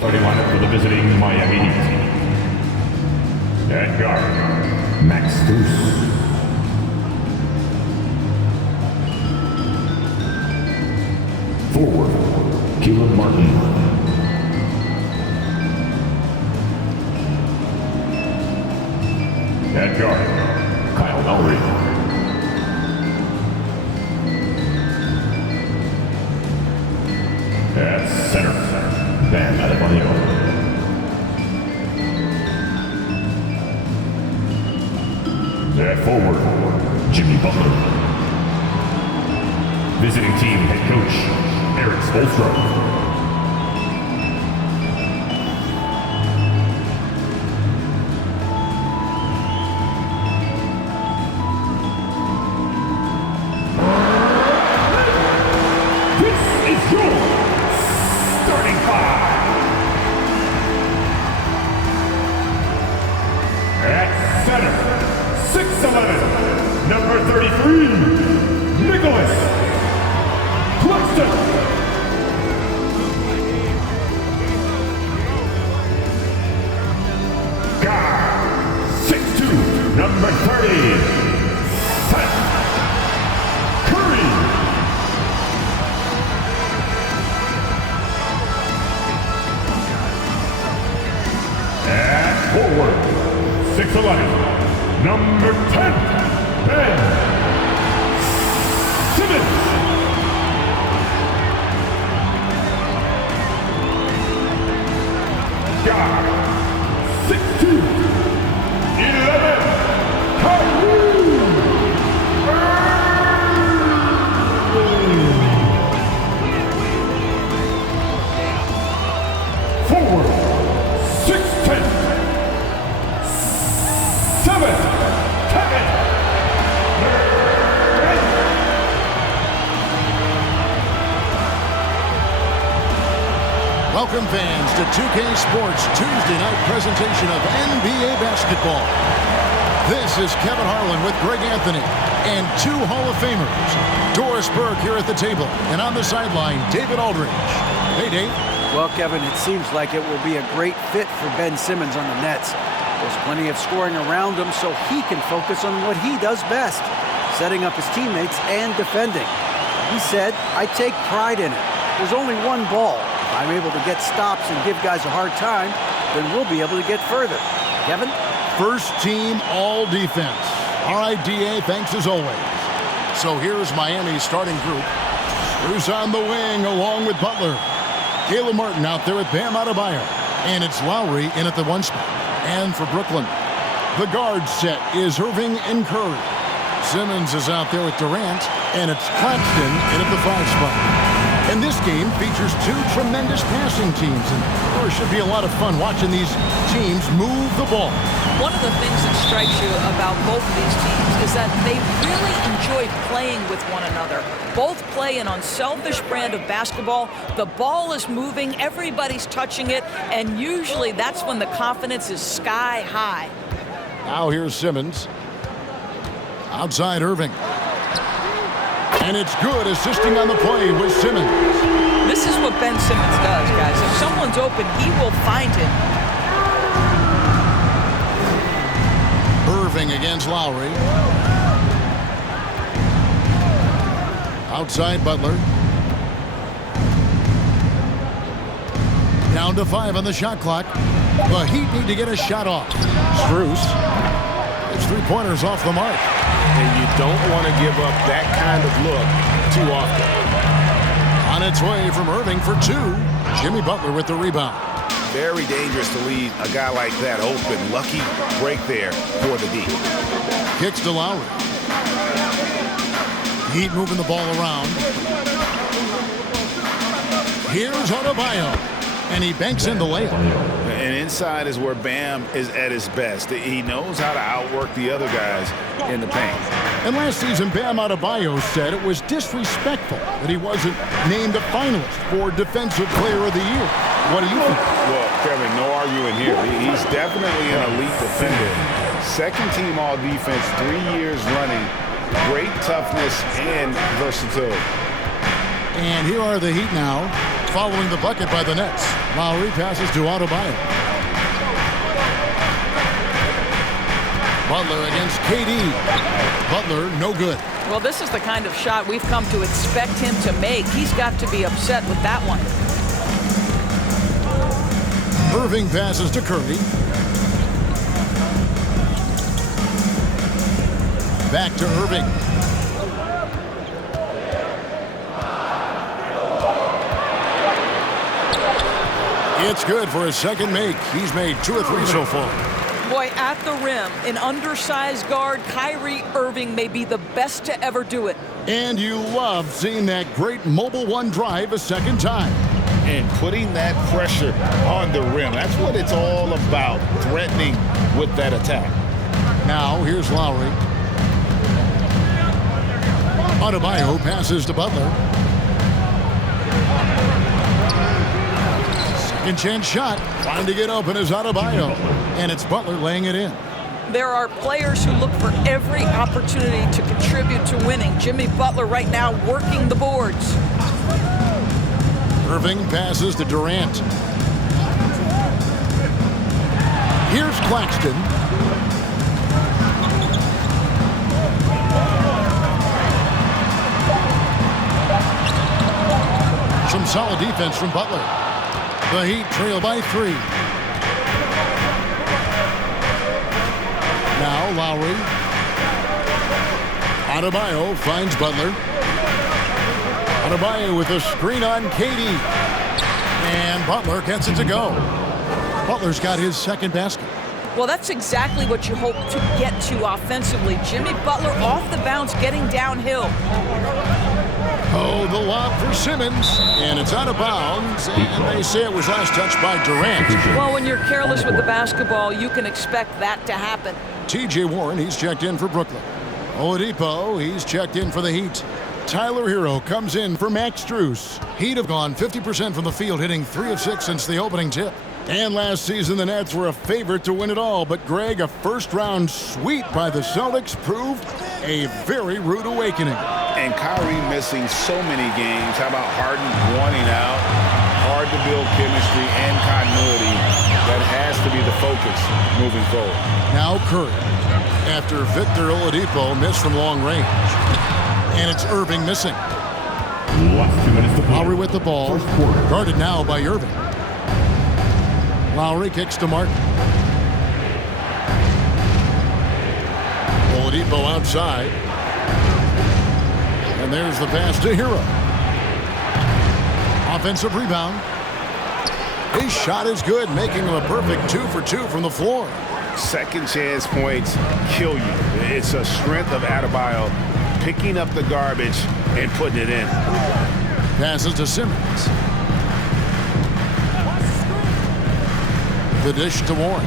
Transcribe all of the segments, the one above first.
Starting lineup for the visiting Miami Heat. At guard, Max Strus. Forward, Caleb Martin. At guard, Kyle Lowry. At center, Bam Adebayo. At forward, Jimmy Butler. Visiting team head coach, Eric Spoelstra. This is your starting five. At center, 6'11", number 33, Nicholas Claxton. Guard, 6'2", number 30, Seth Curry. At forward, 6'11", number 10, Ben Simmons. Guard, 6'2", 11, Kyrie Irving. Forward, 6'10", 7, Kevin. Welcome fans to 2K Sports Tuesday night presentation of NBA basketball. This is Kevin Harlan with Greg Anthony and two Hall of Famers. Doris Burke here at the table, and on the sideline, David Aldridge. Hey, Dave. Well, Kevin, it seems like it will be a great fit for Ben Simmons on the Nets. There's plenty of scoring around him so he can focus on what he does best, setting up his teammates and defending. He said, "I take pride in it. There's only one ball. If I'm able to get stops and give guys a hard time, then we'll be able to get further." Kevin? First team all defense. All right, DA, thanks as always. So here's Miami's starting group. Strus on the wing along with Butler. Caleb Martin out there with Bam Adebayo. And it's Lowry in at the one spot. And for Brooklyn, the guard set is Irving and Curry. Simmons is out there with Durant, and it's Claxton in at the 5 spot. And this game features two tremendous passing teams, and there should be a lot of fun watching these teams move the ball. One of the things that strikes you about both of these teams is that they really enjoy playing with one another. Both play an unselfish brand of basketball. The ball is moving, everybody's touching it, and usually that's when the confidence is sky high. Now here's Simmons. Outside Irving. And it's good, assisting on the play with Simmons. This is what Ben Simmons does, guys. If someone's open, he will find him. Irving against Lowry. Outside Butler. Down to 5 on the shot clock. The Heat need to get a shot off. Strus. It's 3-pointers off the mark. And you don't want to give up that kind of look too often. On its way from Irving for 2. Jimmy Butler with the rebound. Very dangerous to leave a guy like that open. Lucky break there for the D. Kicks to Lowry. Heat moving the ball around. Here's Adebayo. And he banks in the layup. And inside is where Bam is at his best. He knows how to outwork the other guys in the paint. And last season, Bam Adebayo said it was disrespectful that he wasn't named a finalist for Defensive Player of the Year. What do you think? Well, Kevin, no arguing here. He's definitely an elite defender. Second team all defense, 3 years running. Great toughness and versatility. And here are the Heat now. following the bucket by the Nets. Lowry passes to Adebayo. Butler against KD. Butler, no good. Well, this is the kind of shot we've come to expect him to make. He's got to be upset with that one. Irving passes to Curry. Back to Irving. It's good for his second make. He's made 2 or 3 so far. Boy, at the rim, an undersized guard, Kyrie Irving may be the best to ever do it. And you love seeing that great mobile one drive a second time. And putting that pressure on the rim. That's what it's all about, threatening with that attack. Now, here's Lowry. Adebayo passes to Butler. Second chance shot. Trying to get open is Adebayo. And it's Butler laying it in. There are players who look for every opportunity to contribute to winning. Jimmy Butler right now working the boards. Irving passes to Durant. Here's Claxton. Some solid defense from Butler. The Heat trail by 3. Now Lowry. Adebayo finds Butler. Adebayo with a screen on KD. And Butler gets it to go. Butler's got his second basket. Well, that's exactly what you hope to get to offensively. Jimmy Butler off the bounce, getting downhill. Oh, the lob for Simmons. And it's out of bounds. And they say it was last touched by Durant. Well, when you're careless with the basketball, you can expect that to happen. T.J. Warren, he's checked in for Brooklyn. Oladipo, he's checked in for the Heat. Tyler Hero comes in for Max Strus. Heat have gone 50% from the field, hitting 3 of 6 since the opening tip. And last season, the Nets were a favorite to win it all. But, Greg, a first-round sweep by the Celtics proved a very rude awakening. And Kyrie missing so many games. How about Harden wanting out? Hard to build chemistry and continuity. That has to be the focus moving forward. Now Curry. After Victor Oladipo missed from long range. And it's Irving missing. Last 2 minutes to play. Lowry with the ball. Guarded now by Irving. Lowry kicks to Martin. Oladipo outside. And there's the pass to Hero. Offensive rebound. His shot is good, making him a perfect 2 for 2 from the floor. Second chance points kill you. It's a strength of Adebayo picking up the garbage and putting it in. Passes to Simmons. The dish to Warren.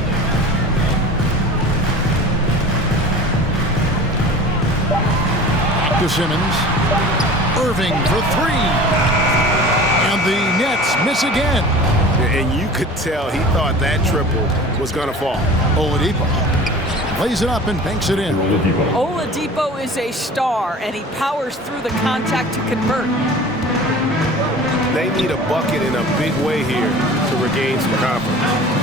Back to Simmons. Irving for 3. And the Nets miss again. And you could tell he thought that triple was going to fall. Oladipo lays it up and banks it in. Oladipo is a star, and he powers through the contact to convert. They need a bucket in a big way here to regain some confidence.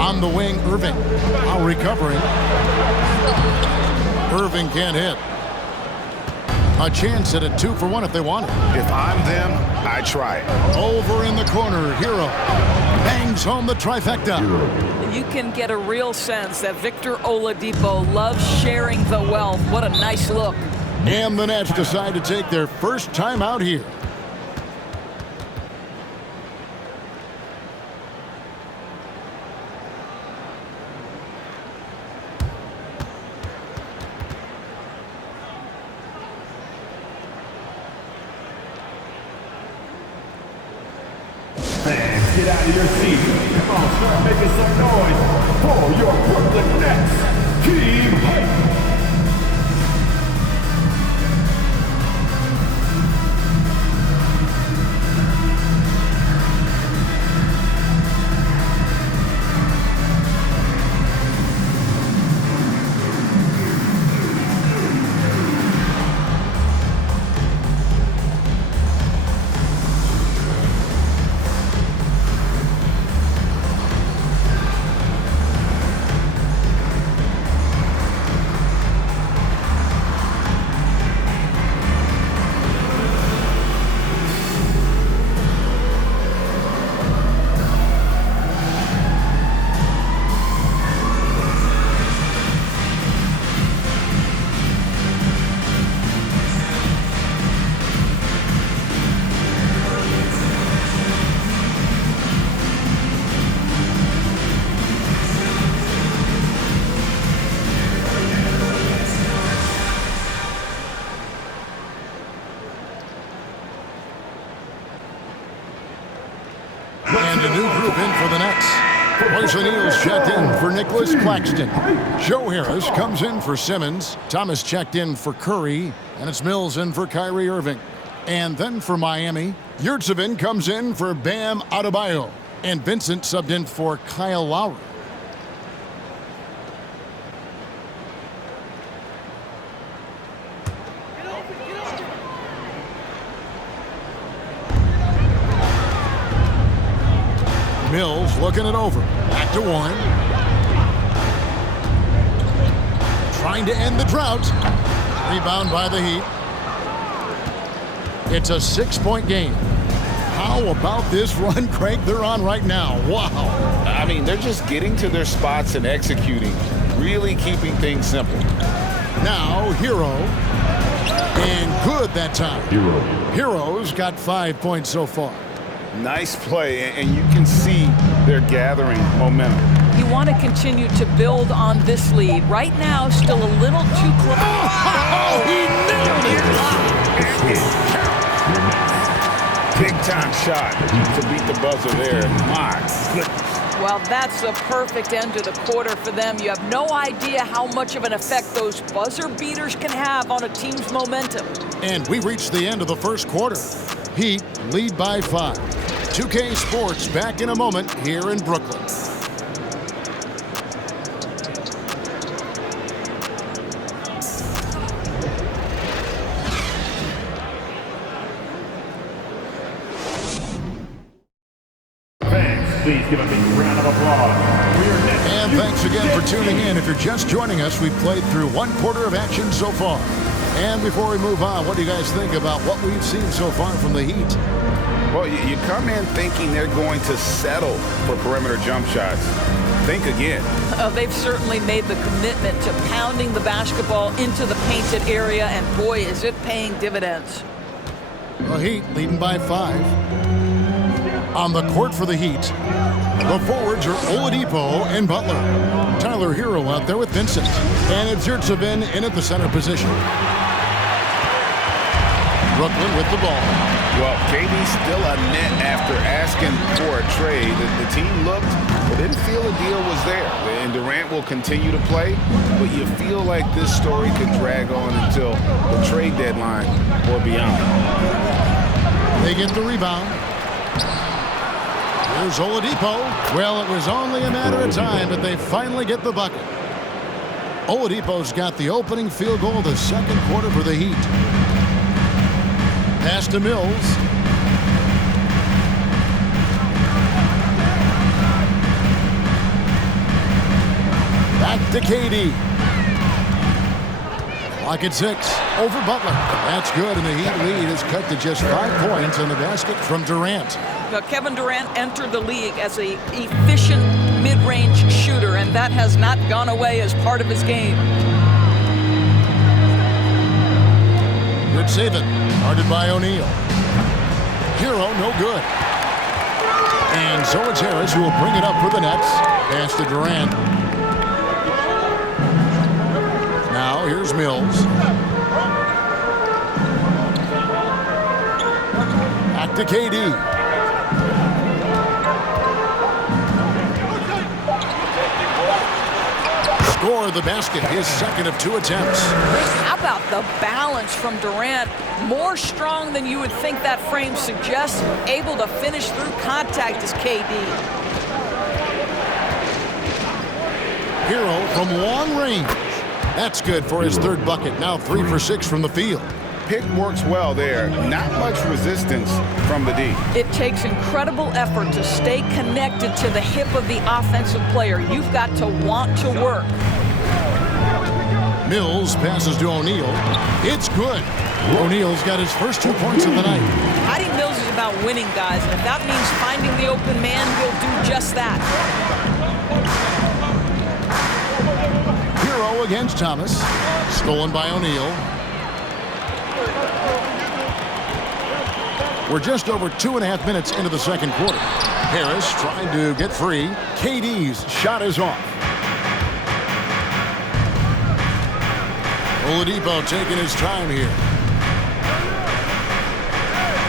On the wing, Irving. Now recovering. Irving can't hit. A chance at a 2 for 1 if they want it. If I'm them, I try it. Over in the corner, Hero bangs home the trifecta. You can get a real sense that Victor Oladipo loves sharing the wealth. What a nice look. And the Nets decide to take their first time out here. Fans, get out of your seats. Come on, start making some noise for your Brooklyn Nets. Keep hype. And a new group in for the Nets. Royce O'Neal's checked in for Nicholas Claxton. Joe Harris comes in for Simmons. Thomas checked in for Curry. And it's Mills in for Kyrie Irving. And then for Miami, Yurtseven comes in for Bam Adebayo. And Vincent subbed in for Kyle Lowry. Mills looking it over. Back to Warren. Trying to end the drought. Rebound by the Heat. It's a 6-point game. How about this run, Craig, they're on right now? Wow. I mean, they're just getting to their spots and executing, really keeping things simple. Now, Hero. And good that time. Hero's got 5 points so far. Nice play, and you can see they're gathering momentum. You want to continue to build on this lead. Right now, still a little too close. Oh, he nailed it! Big time shot to beat the buzzer there. My goodness. Well, that's a perfect end to the quarter for them. You have no idea how much of an effect those buzzer beaters can have on a team's momentum. And we reached the end of the first quarter. Heat lead by 5. 2K Sports back in a moment here in Brooklyn. Fans, please give a big round of applause for your next. And thanks again for tuning in. If you're just joining us, we've played through one quarter of action so far. And before we move on, what do you guys think about what we've seen so far from the Heat? Well, you come in thinking they're going to settle for perimeter jump shots. Think again. They've certainly made the commitment to pounding the basketball into the painted area, and boy, is it paying dividends. The Heat leading by 5. On the court for the Heat, the forwards are Oladipo and Butler. Tyler Hero out there with Vincent. And it's Yurtseven in at the center position. Brooklyn with the ball. Well, KD's still a net after asking for a trade. The team looked, but didn't feel a deal was there. And Durant will continue to play, but you feel like this story could drag on until the trade deadline or beyond. They get the rebound. Here's Oladipo. Well, it was only a matter of time, but they finally get the bucket. Oladipo's got the opening field goal of the second quarter for the Heat. Pass to Mills. Back to KD. Clock at 6. Over Butler. That's good, and the Heat lead is cut to just 5 points on the basket from Durant. Now, Kevin Durant entered the league as an efficient mid-range shooter, and that has not gone away as part of his game. Yurtseven, guarded by O'Neal. Hero, no good. And so it's Harris who will bring it up for the Nets. Pass to Durant. Now here's Mills. Back to KD. Score the basket, his second of 2 attempts. How about the balance from Durant? More strong than you would think that frame suggests. Able to finish through contact is KD. Hero from long range. That's good for his third bucket. Now 3 for 6 from the field. Pick works well there. Not much resistance from the D. It takes incredible effort to stay connected to the hip of the offensive player. You've got to want to work. Mills passes to O'Neal. It's good. O'Neal's got his first 2 points of the night. Patty Mills is about winning, guys, and if that means finding the open man, he'll do just that. Hero against Thomas. Stolen by O'Neal. We're just over 2.5 minutes into the second quarter. Harris trying to get free. KD's shot is off. Oladipo taking his time here.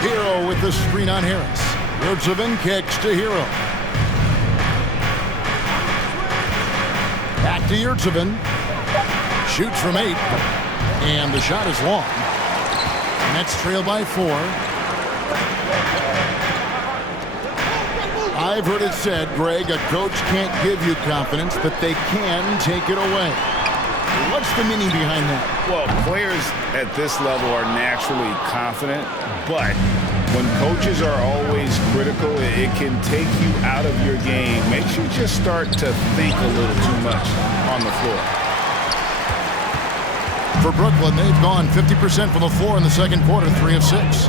Hero with the screen on Harris. Yurtseven kicks to Hero. Back to Yurtseven. Shoots from 8. And the shot is long. Nets trail by 4. I've heard it said, Greg, a coach can't give you confidence, but they can take it away. What's the meaning behind that? Well, players at this level are naturally confident, but when coaches are always critical, it can take you out of your game. Makes you just start to think a little too much on the floor. For Brooklyn, they've gone 50% from the floor in the second quarter, 3 of 6.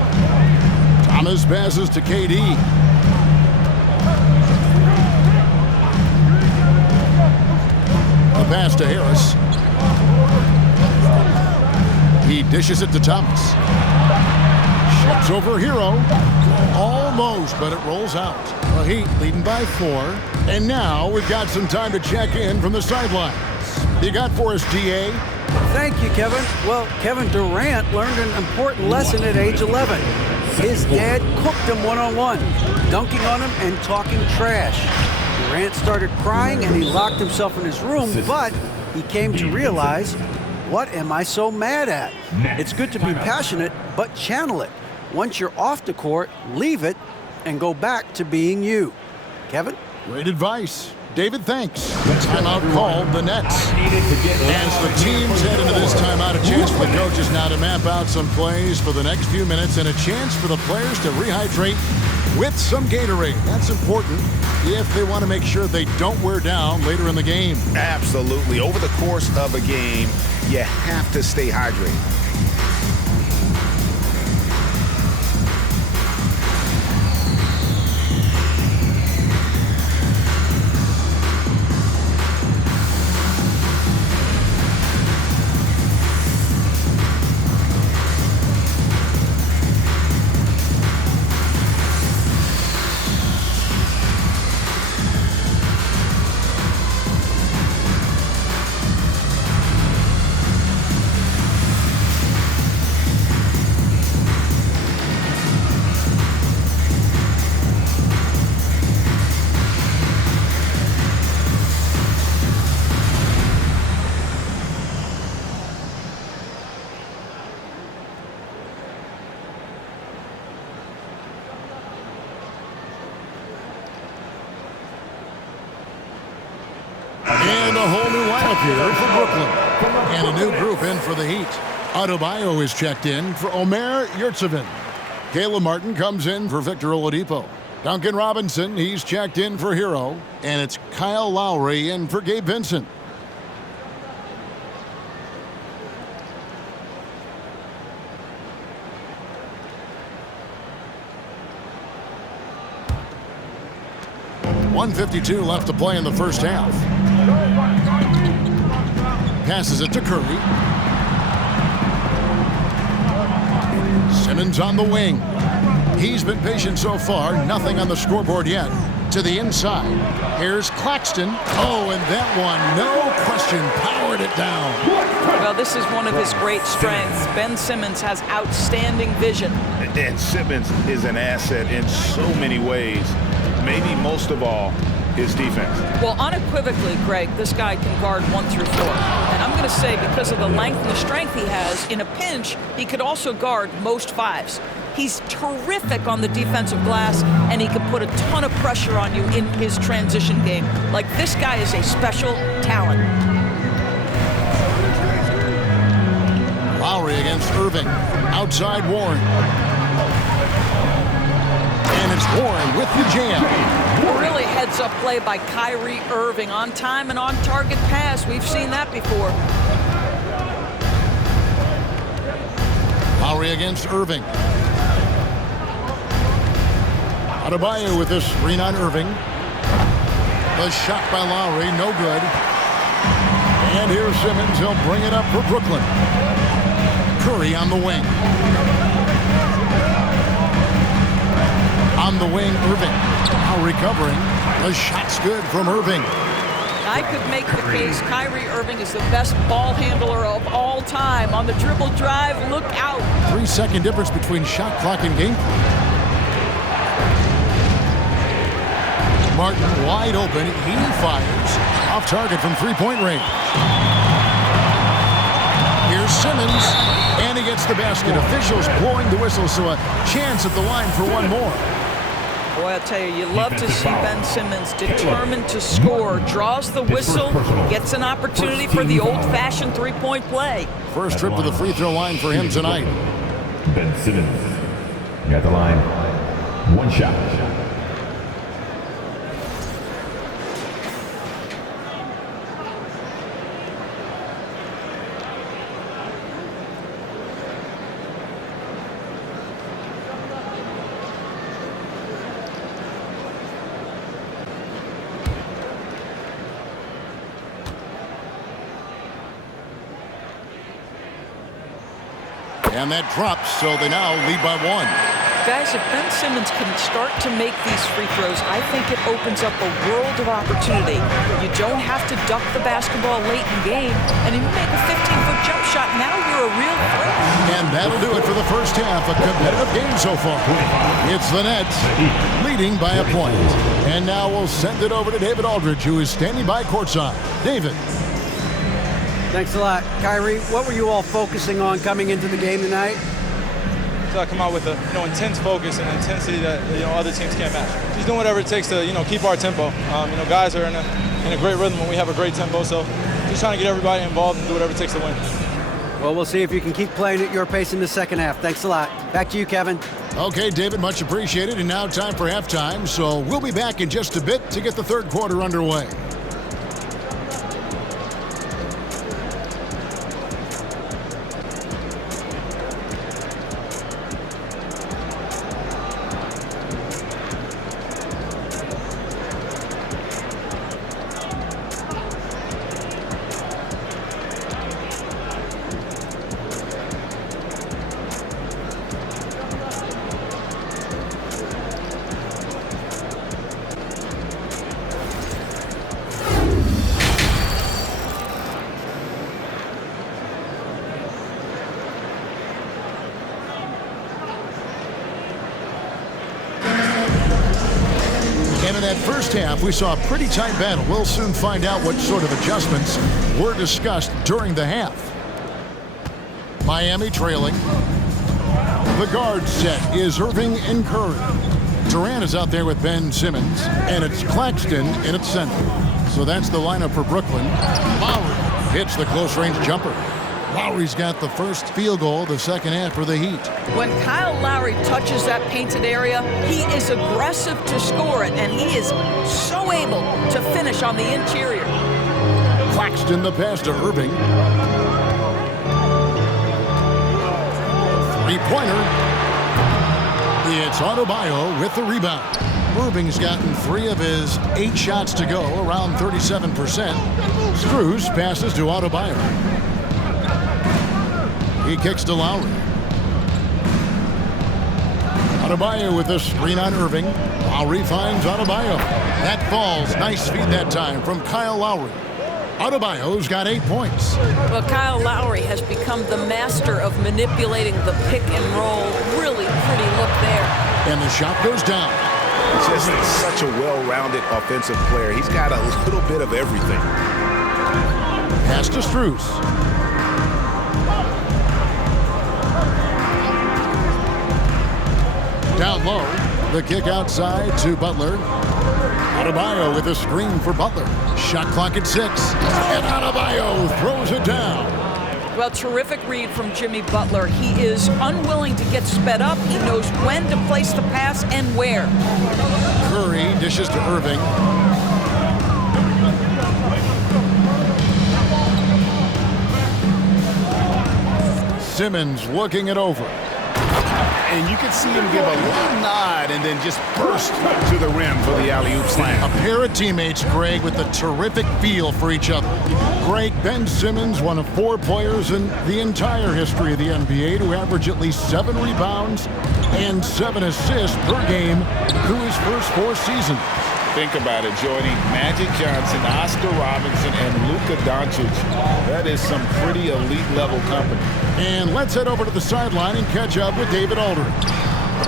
Thomas passes to KD. A pass to Harris. He dishes it to Thomas. Ships over Hero. Almost, but it rolls out. The Heat leading by 4. And now we've got some time to check in from the sidelines. You got for us, DA? Thank you, Kevin. Well, Kevin Durant learned an important lesson at age 11. His dad cooked him one-on-one, dunking on him and talking trash. Durant started crying and he locked himself in his room, but he came to realize, what am I so mad at? It's good to be passionate, but channel it. Once you're off the court, leave it and go back to being you. Kevin? Great advice. David, thanks. Timeout called the Nets. As the teams head into this timeout, a chance for the coaches now to map out some plays for the next few minutes and a chance for the players to rehydrate with some Gatorade. That's important if they want to make sure they don't wear down later in the game. Absolutely. Over the course of a game, you have to stay hydrated. And a whole new lineup here for Brooklyn. And a new group in for the Heat. Adebayo is checked in for Omer Yurtseven. Caleb Martin comes in for Victor Oladipo. Duncan Robinson, he's checked in for Hero. And it's Kyle Lowry in for Gabe Vincent. .152 left to play in the first half. Passes it to Curry. Simmons on the wing. He's been patient so far. Nothing on the scoreboard yet. To the inside. Here's Claxton. Oh, and that one, no question, powered it down. Well, this is one of his great strengths. Ben Simmons has outstanding vision. And Simmons is an asset in so many ways. Maybe most of all, his defense. Well, unequivocally, Greg, this guy can guard 1 through 4. And I'm going to say because of the length and the strength he has, in a pinch, he could also guard most 5s. He's terrific on the defensive glass, and he can put a ton of pressure on you in his transition game. Like, this guy is a special talent. Lowry against Irving. Outside Warren. And it's Warren with the jam. Really heads-up play by Kyrie Irving. On time and on target pass. We've seen that before. Lowry against Irving. Adebayo with this screen on Irving. The shot by Lowry, no good. And here's Simmons. He'll bring it up for Brooklyn. Curry on the wing. On the wing, Irving. Now recovering. The shot's good from Irving. I could make the case Kyrie Irving is the best ball handler of all time. On the dribble drive, look out. 3-second difference between shot clock and game clock. Martin wide open. He fires off target from three-point range. Here's Simmons, and he gets the basket. Officials blowing the whistle, so a chance at the line for one more. Boy, I'll tell you, you love to see Ben Simmons determined to score. Draws the whistle, gets an opportunity for the old-fashioned three-point play. First trip to the free throw line for him tonight. Ben Simmons, at the line, one shot. And that drops, so they now lead by one. Guys, if Ben Simmons can start to make these free throws, I think it opens up a world of opportunity. You don't have to duck the basketball late in game, and if you make a 15-foot jump shot, now you're a real threat. And that'll do it for the first half. A competitive game so far. It's the Nets leading by a point. And now we'll send it over to David Aldridge, who is standing by courtside. David. Thanks a lot. Kyrie, what were you all focusing on coming into the game tonight? So I come out with a intense focus and intensity that other teams can't match. Just doing whatever it takes to keep our tempo. Guys are in a great rhythm when we have a great tempo. So just trying to get everybody involved and do whatever it takes to win. Well, we'll see if you can keep playing at your pace in the second half. Thanks a lot. Back to you, Kevin. Okay, David, much appreciated. And now time for halftime. So we'll be back in just a bit to get the third quarter underway. In that first half, we saw a pretty tight battle. We'll soon find out what sort of adjustments were discussed during the half. Miami trailing. The guard set is Irving and Curry. Durant is out there with Ben Simmons, and it's Claxton in its center. So that's the lineup for Brooklyn. Lowry hits the close-range jumper. Lowry's got the first field goal of the second half for the Heat. When Kyle Lowry touches that painted area, he is aggressive to score it, and he is so able to finish on the interior. Claxton the pass to Irving. Three-pointer. It's Adebayo with the rebound. Irving's gotten 3 of his 8 shots to go, around 37%. Strus passes to Adebayo. He kicks to Lowry. Adebayo with a screen on Irving. Lowry finds Adebayo. That falls. Nice feed that time from Kyle Lowry. Adebayo's got 8 points. Well, Kyle Lowry has become the master of manipulating the pick and roll. Really pretty look there. And the shot goes down. Just such a well-rounded offensive player. He's got a little bit of everything. Pass to Strus. Down low, the kick outside to Butler. Adebayo with a screen for Butler. Shot clock at 6, and Adebayo throws it down. Well, terrific read from Jimmy Butler. He is unwilling to get sped up. He knows when to place the pass and where. Curry dishes to Irving. Simmons looking it over. And you can see him give a little nod and then just burst to the rim for the alley-oop slam. A pair of teammates, Greg, with a terrific feel for each other. Greg, Ben Simmons, one of 4 players in the entire history of the NBA to average at least 7 rebounds and 7 assists per game through his first 4 seasons. Think about it, joining Magic Johnson, Oscar Robinson, and Luka Doncic. That is some pretty elite-level company. And let's head over to the sideline and catch up with David Aldridge.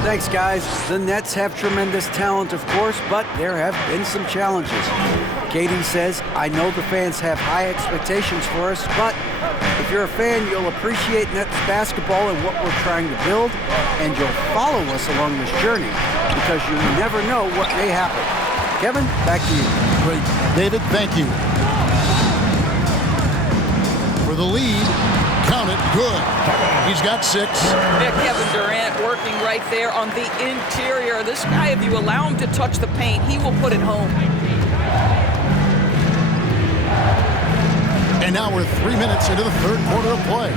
Thanks, guys. The Nets have tremendous talent, of course, but there have been some challenges. Katie says, I know the fans have high expectations for us, but if you're a fan, you'll appreciate Nets basketball and what we're trying to build, and you'll follow us along this journey because you never know what may happen. Kevin, back to you. Great. David, thank you. For the lead, count it, good. He's got 6. Yeah, Kevin Durant working right there on the interior. This guy, if you allow him to touch the paint, he will put it home. And now we're 3 minutes into the third quarter of play.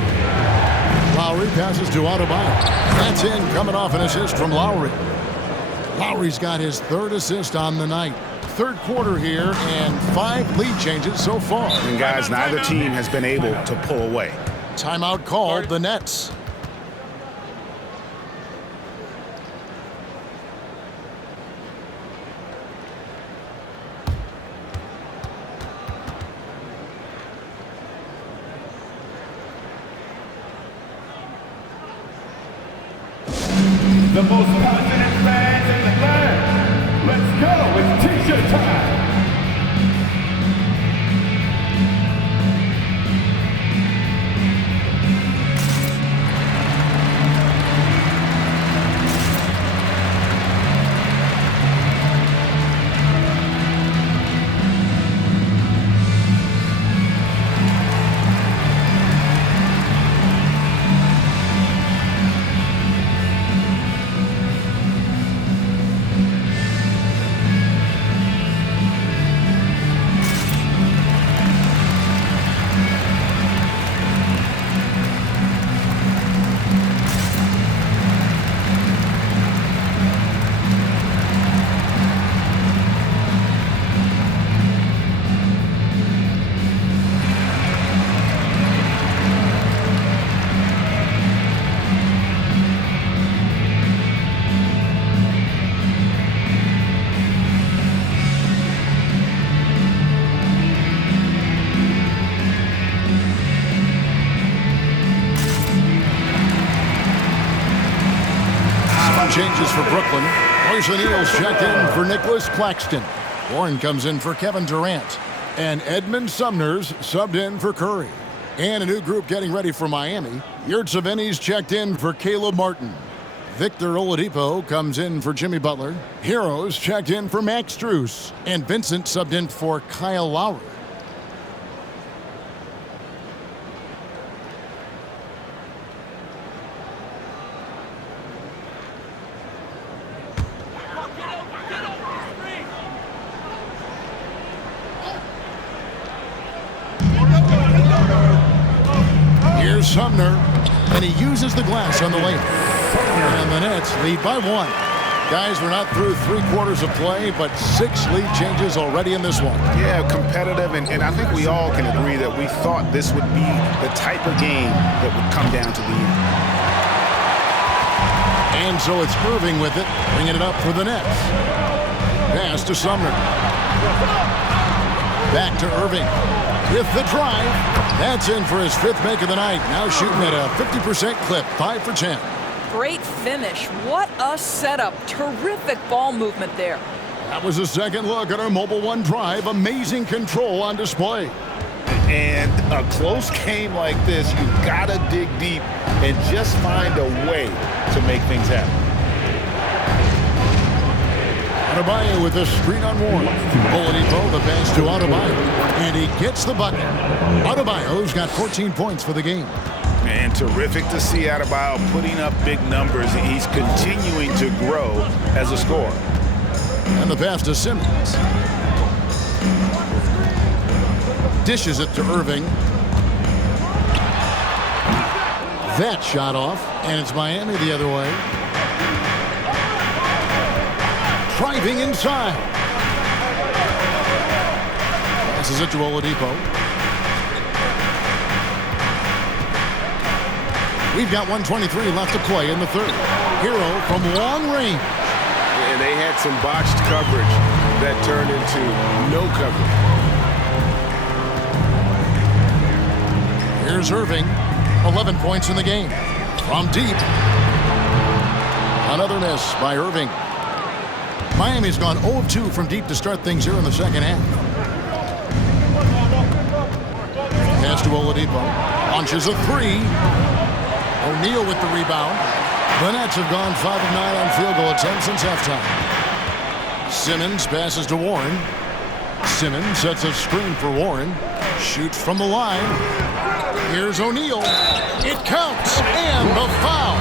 Lowry passes to Adebayo. That's in, coming off an assist from Lowry. Lowry's got his 3rd assist on the night. Third quarter here, and 5 lead changes so far. And guys, neither team has been able to pull away. Timeout called, the Nets. The most passionate fans in the land. Let's go, it's t-shirt time. Changes for Brooklyn. Royce O'Neal's checked in for Nicholas Claxton. Warren comes in for Kevin Durant. And Edmund Sumner's subbed in for Curry. And a new group getting ready for Miami. Yurtseveni's checked in for Caleb Martin. Victor Oladipo comes in for Jimmy Butler. Heroes checked in for Max Strus. And Vincent subbed in for Kyle Lowry. Here's Sumner, and he uses the glass on the lane. And the Nets lead by 1. Guys, we're not through 3 quarters of play, but 6 lead changes already in this one. Yeah, competitive, and I think we all can agree that we thought this would be the type of game that would come down to the end. And so it's Irving with it, bringing it up for the Nets. Pass to Sumner. Back to Irving. With the drive, that's in for his 5th make of the night. Now shooting at a 50% clip, 5 for 10. Great finish. What a setup. Terrific ball movement there. That was a second look at our Mobile One drive. Amazing control on display. And a close game like this, you've got to dig deep and just find a way to make things happen. Adebayo with a screen on Warren. Oladipo, the pass to Adebayo. And he gets the bucket. Adebayo's got 14 points for the game. And terrific to see Adebayo putting up big numbers. He's continuing to grow as a scorer. And the pass to Simmons. Dishes it to Irving. That shot off, and it's Miami the other way. Driving inside. Passes it to Oladipo. We've got 1:23 left to play in the third. Hero from long range. And they had some botched coverage that turned into no coverage. Here's Irving. 11 points in the game. From deep. Another miss by Irving. Miami's gone 0 of 2 from deep to start things here in the second half. Pass to Oladipo. Launches a three. O'Neal with the rebound. The Nets have gone 5 of 9 on field goal attempts since halftime. Simmons passes to Warren. Simmons sets a screen for Warren. Shoots from the line. Here's O'Neal. It counts. And the foul.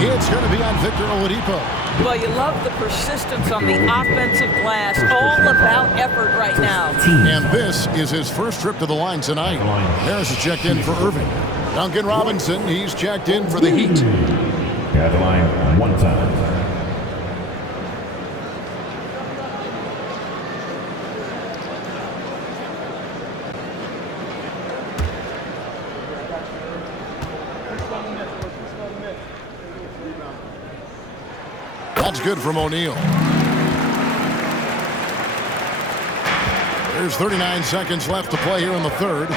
It's going to be on Victor Oladipo. Well, you love the persistence on the offensive glass. All about effort right now. And this is his first trip to the line tonight. Harris is checked in for Irving. Duncan Robinson, he's checked in for the Heat. At the line one time. That's good from O'Neal. There's 39 seconds left to play here in the third.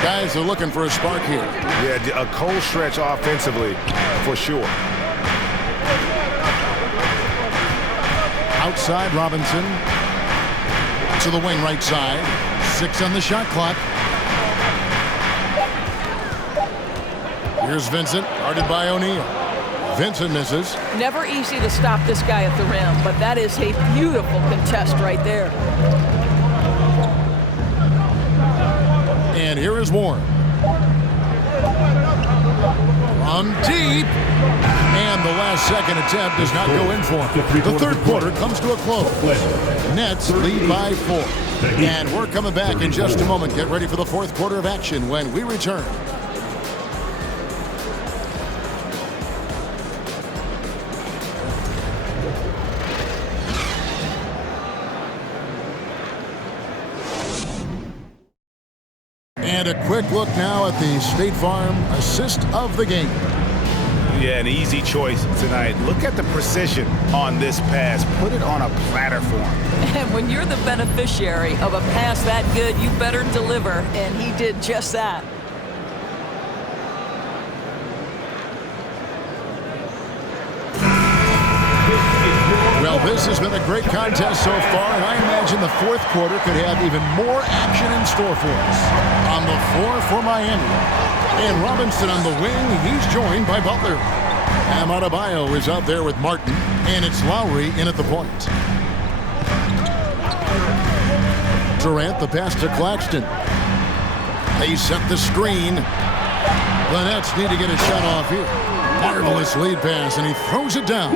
Guys are looking for a spark here. Yeah, a cold stretch offensively, for sure. Outside Robinson. To the wing right side. 6 on the shot clock. Here's Vincent, guarded by O'Neal. Vincent misses. Never easy to stop this guy at the rim, but that is a beautiful contest right there. And here is Warren. From deep. And the last second attempt does not go in for him. The third quarter comes to a close. Nets lead by 4. And we're coming back in just a moment. Get ready for the fourth quarter of action when we return. And a quick look now at the State Farm assist of the game. Yeah, an easy choice tonight. Look at the precision on this pass. Put it on a platter for him. And when you're the beneficiary of a pass that good, you better deliver. And he did just that. Well, this has been a great contest so far, and I imagine the fourth quarter could have even more action in store for us. On the floor for Miami. And Robinson on the wing, he's joined by Butler. Bam Adebayo is out there with Martin, and it's Lowry in at the point. Durant, the pass to Claxton. They set the screen. The Nets need to get a shot off here. Marvelous lead pass, and he throws it down.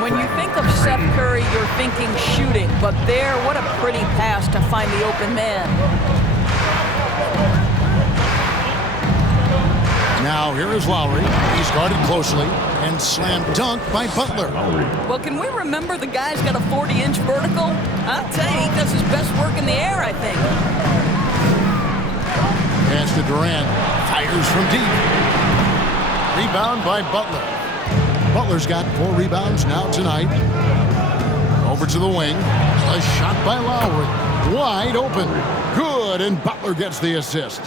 When you think of Seth Curry, you're thinking shooting. But there, what a pretty pass to find the open man. Now here is Lowry. He's guarded closely and slam dunk by Butler. Well, can we remember the guy's got a 40-inch vertical? I'll tell you, he does his best work in the air, I think. Pass to Durant. Fires from deep. Rebound by Butler. Butler's got 4 rebounds now tonight. Over to the wing. A shot by Lowry. Wide open. Good, and Butler gets the assist.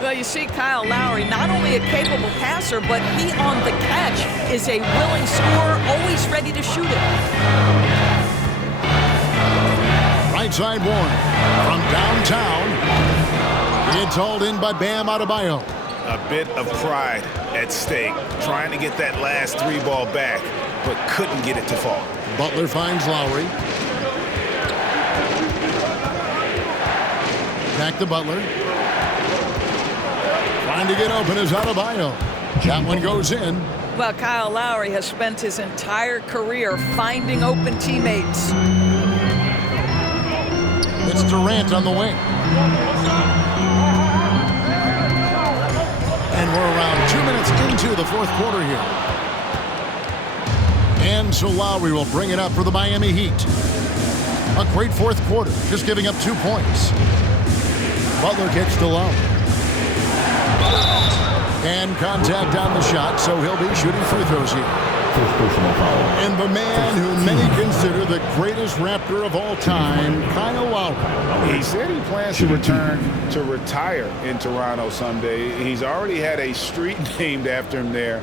Well, you see Kyle Lowry, not only a capable passer, but he on the catch is a willing scorer, always ready to shoot it. Right side Warren. From downtown. It's hauled in by Bam Adebayo. A bit of pride at stake, trying to get that last 3 ball back, but couldn't get it to fall. Butler finds Lowry. Back to Butler. Trying to get open is Adebayo. That one goes in. Well, Kyle Lowry has spent his entire career finding open teammates. It's Durant on the wing. And we're around 2 minutes into the fourth quarter here. And so Lowry will bring it up for the Miami Heat. A great fourth quarter, just giving up 2 points. Butler kicks to Lowry. And contact on the shot, so he'll be shooting free throws here. And the man who many consider the greatest Raptor of all time, Kyle Lowry. He said he plans to return to retire in Toronto someday. He's already had a street named after him there.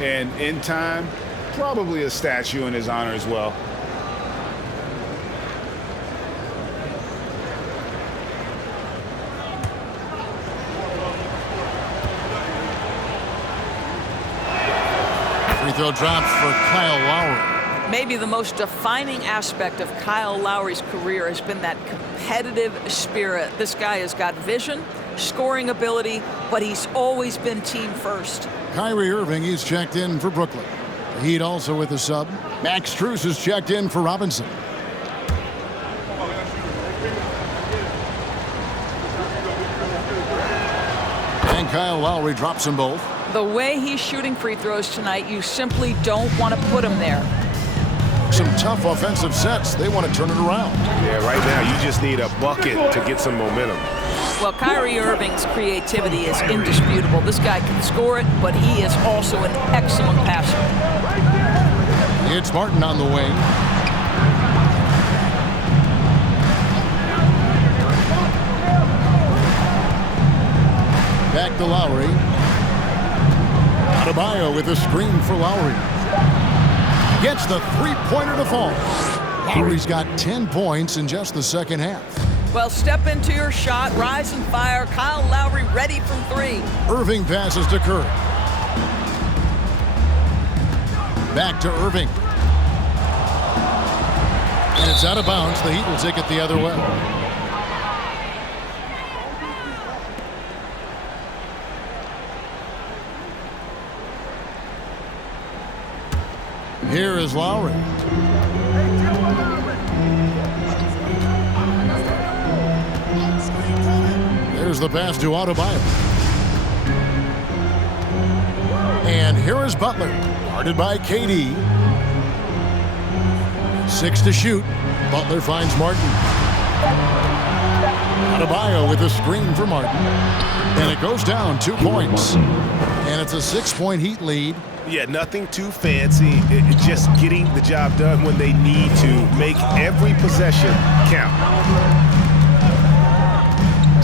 And in time, Probably a statue in his honor as well. Free throw drops for Kyle Lowry. Maybe the most defining aspect of Kyle Lowry's career has been that competitive spirit. This guy has got vision, scoring ability, but he's always been team first. Kyrie Irving, he's checked in for Brooklyn. The Heat also with a sub. Max Strus is checked in for Robinson. And Kyle Lowry drops them both. The way he's shooting free throws tonight, you simply don't want to put him there. Some tough offensive sets. They want to turn it around. Yeah, right now you just need a bucket to get some momentum. Well, Kyrie Irving's creativity is indisputable. This guy can score it, but he is also an excellent passer. It's Martin on the wing. Back to Lowry. Adebayo with a screen for Lowry. Gets the three-pointer to fall. Lowry's got 10 points in just the second half. Well, step into your shot, rise and fire. Kyle Lowry ready from three. Irving passes to Curry. Back to Irving. And it's out of bounds. The Heat will take it the other way. Here is Lowry. There's the pass to Adebayo. And here is Butler, guarded by KD. 6 to shoot. Butler finds Martin. Adebayo with a screen for Martin. And it goes down 2 points. And it's a 6-point Heat lead. Yeah, nothing too fancy. It's just getting the job done when they need to. Make every possession count.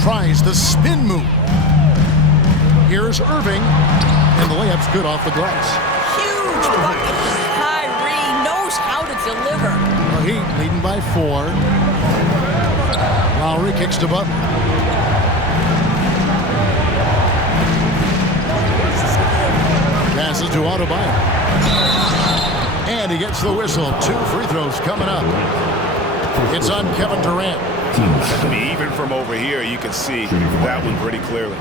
Tries the spin move. Here's Irving. And the layup's good off the glass. Huge bucket. Kyrie knows how to deliver. The Heat leading by 4. Lowry kicks to Butler. Passes to Adebayo. And he gets the whistle. 2 free throws coming up. It's on Kevin Durant. I mean, even from over here, you can see that one pretty clearly.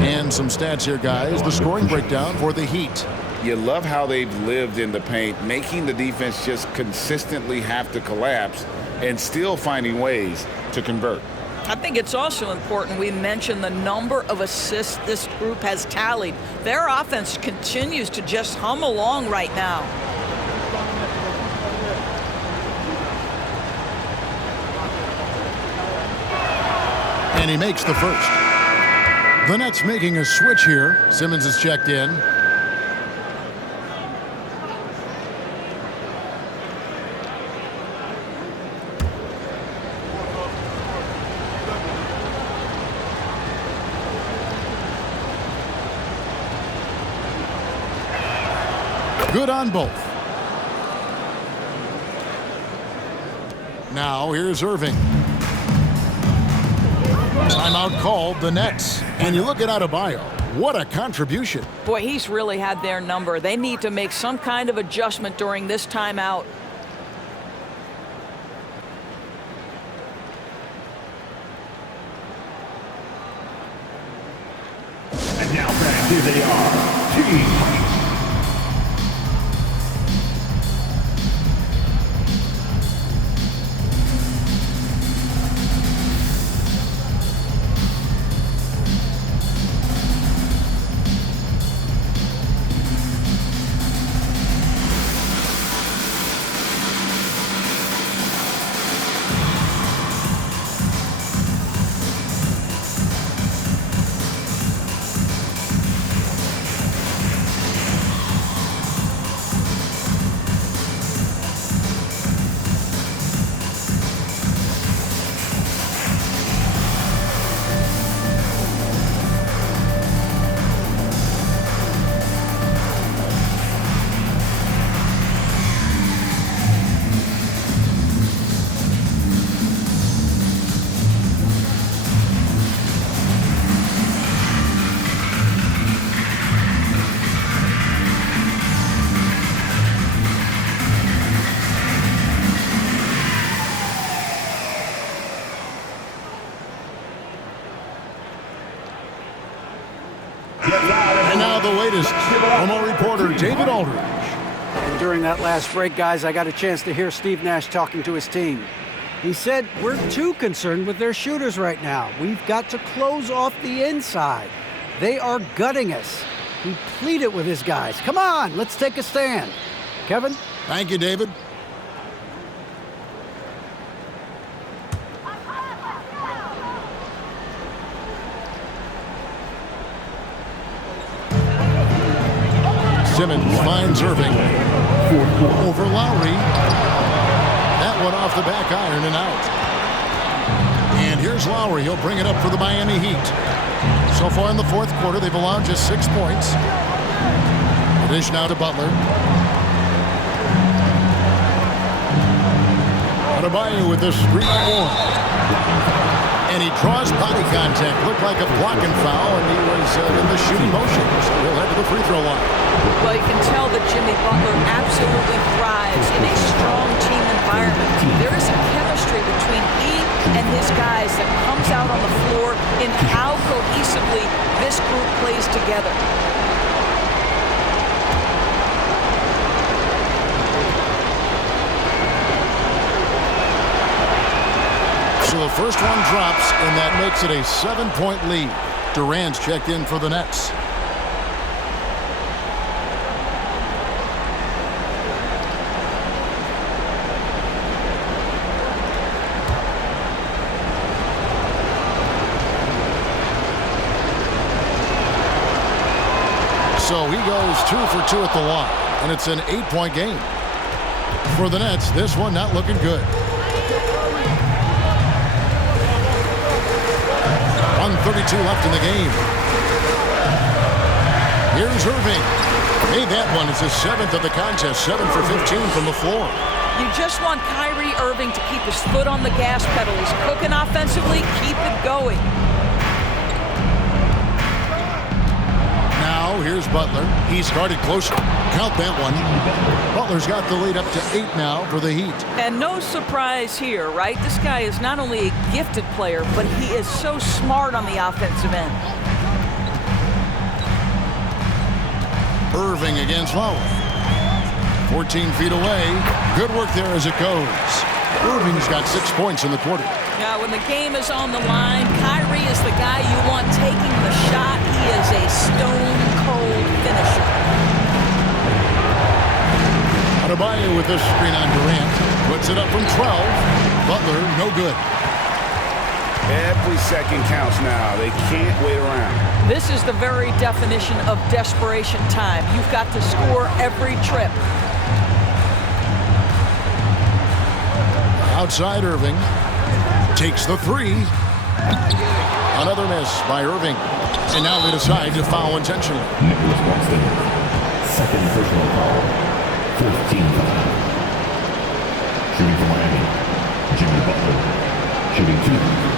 And some stats here, guys. The scoring breakdown for the Heat. You love how they've lived in the paint, making the defense just consistently have to collapse and still finding ways to convert. I think it's also important we mention the number of assists this group has tallied. Their offense continues to just hum along right now. And he makes the first. The Nets making a switch here. Simmons is checked in. Good on both. Now here's Irving. Timeout called, the Nets. And you look at Adebayo. What a contribution. Boy, he's really had their number. They need to make some kind of adjustment during this timeout. And now back, here they are. Team. And now the latest from our reporter, David Aldridge. And during that last break, guys, I got a chance to hear Steve Nash talking to his team. He said, we're too concerned with their shooters right now. We've got to close off the inside. They are gutting us. He pleaded with his guys. Come on, let's take a stand. Kevin? Thank you, David. Simmons finds Irving. Over Lowry. That one off the back iron and out. And here's Lowry. He'll bring it up for the Miami Heat. So far in the fourth quarter, they've allowed just 6 points. The dish now to Butler. Adebayo with this screen on. And he draws body contact. Looked like a blocking foul, and he was in the shooting motion. So he'll head to the free throw line. Well, you can tell that Jimmy Butler absolutely thrives in a strong team environment. There is a chemistry between he and his guys that comes out on the floor in how cohesively this group plays together. So the first one drops, and that makes it a 7-point lead. Durant's checked in for the Nets. So he goes 2 for 2 at the line, and it's an 8-point game. For the Nets, this one not looking good. 1:32 left in the game. Here's Irving. Hey, that one is his 7th of the contest, 7 for 15 from the floor. You just want Kyrie Irving to keep his foot on the gas pedal. He's cooking offensively. Keep it going. Now, here's Butler. He started closer. Count that one. Butler's got the lead up to 8 now for the Heat. And no surprise here, right? This guy is not only a gifted player, but he is so smart on the offensive end. Irving against Lowry. 14 feet away. Good work there as it goes. Irving's got 6 points in the quarter. Now, when the game is on the line, Kyrie is the guy you want taking the shot. He is a stone-cold finisher. Adebayo with this screen on Durant. Puts it up from 12. Butler, no good. Every second counts now. They can't wait around. This is the very definition of desperation time. You've got to score every trip. Outside Irving. Takes the 3. Another miss by Irving. And now they decide to foul intentionally. Nicholas Boston, second personal foul, 15 foul. Shooting for Miami, Jimmy Butler, shooting 2.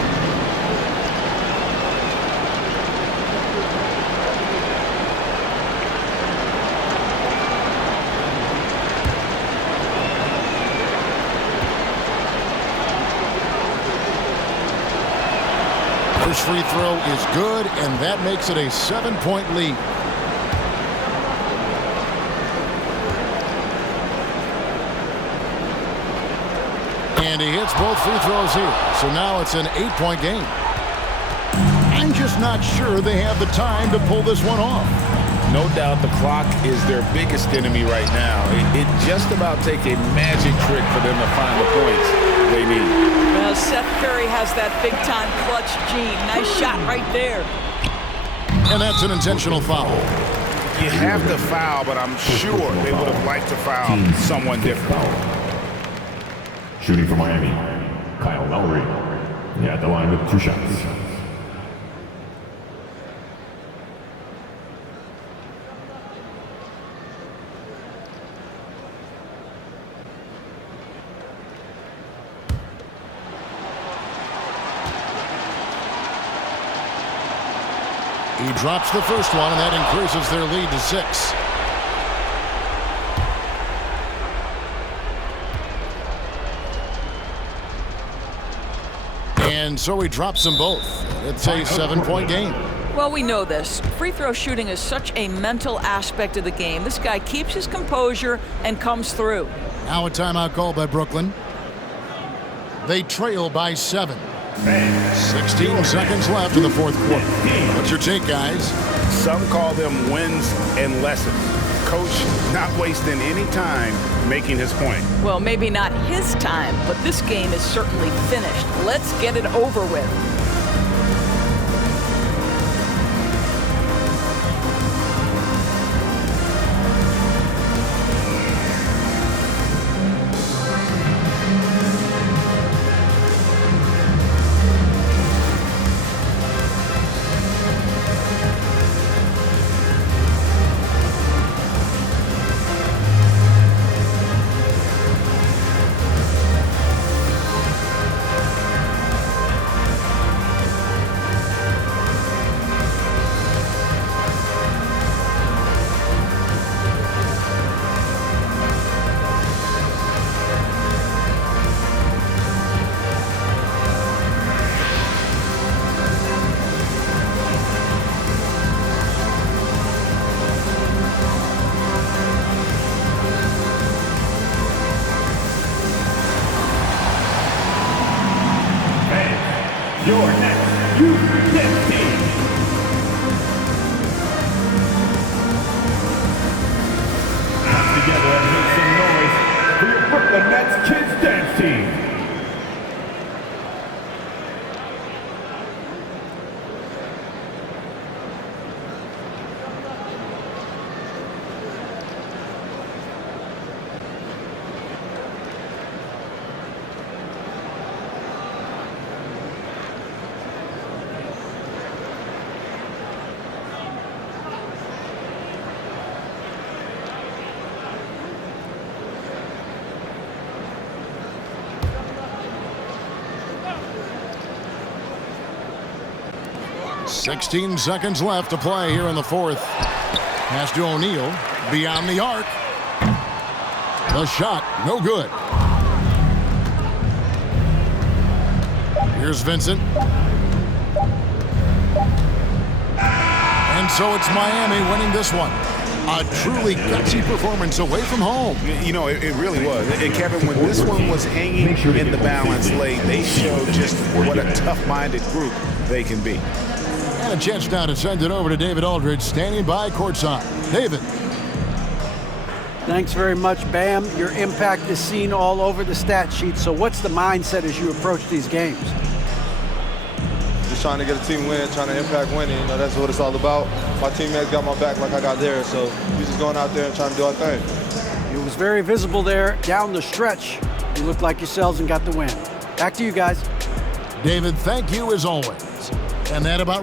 First free throw is good, and that makes it a 7-point lead. And he hits both free throws here. So now it's an 8-point game. I'm just not sure they have the time to pull this one off. No doubt the clock is their biggest enemy right now. It just about takes a magic trick for them to find the points they need. Well, Seth Curry has that big-time clutch gene. Nice shot right there. And that's an intentional foul. You have to foul, but I'm sure they would have liked to foul someone different. Shooting for Miami, Kyle Lowry. At the line with 2 shots. He drops the first one, and that increases their lead to 6. And so he drops them both. It's a 7-point game. Well, we know this. Free throw shooting is such a mental aspect of the game. This guy keeps his composure and comes through. Now a timeout called by Brooklyn. They trail by 7. 16 seconds left in the fourth quarter. What's your take, guys? Some call them wins and lessons. Coach not wasting any time making his point. Well, maybe not his time, but this game is certainly finished. Let's get it over with. Your next U10 team. Come together and make some noise for your Brooklyn Nets Kids Dance Team. $16 seconds left to play here in the fourth. Pass to O'Neal. Beyond the arc. The shot, no good. Here's Vincent. And so it's Miami winning this one. A truly gutsy performance away from home. You know, it really was. And Kevin, when this one was hanging in the balance late, they showed just what a tough-minded group they can be. And a chance now to send it over to David Aldridge, standing by courtside. David. Thanks very much, Bam. Your impact is seen all over the stat sheet. So what's the mindset as you approach these games? Just trying to get a team win, trying to impact winning. You know, that's what it's all about. My teammates got my back like I got theirs. So we're just going out there and trying to do our thing. It was very visible there down the stretch. You looked like yourselves and got the win. Back to you guys. David, thank you as always. And that about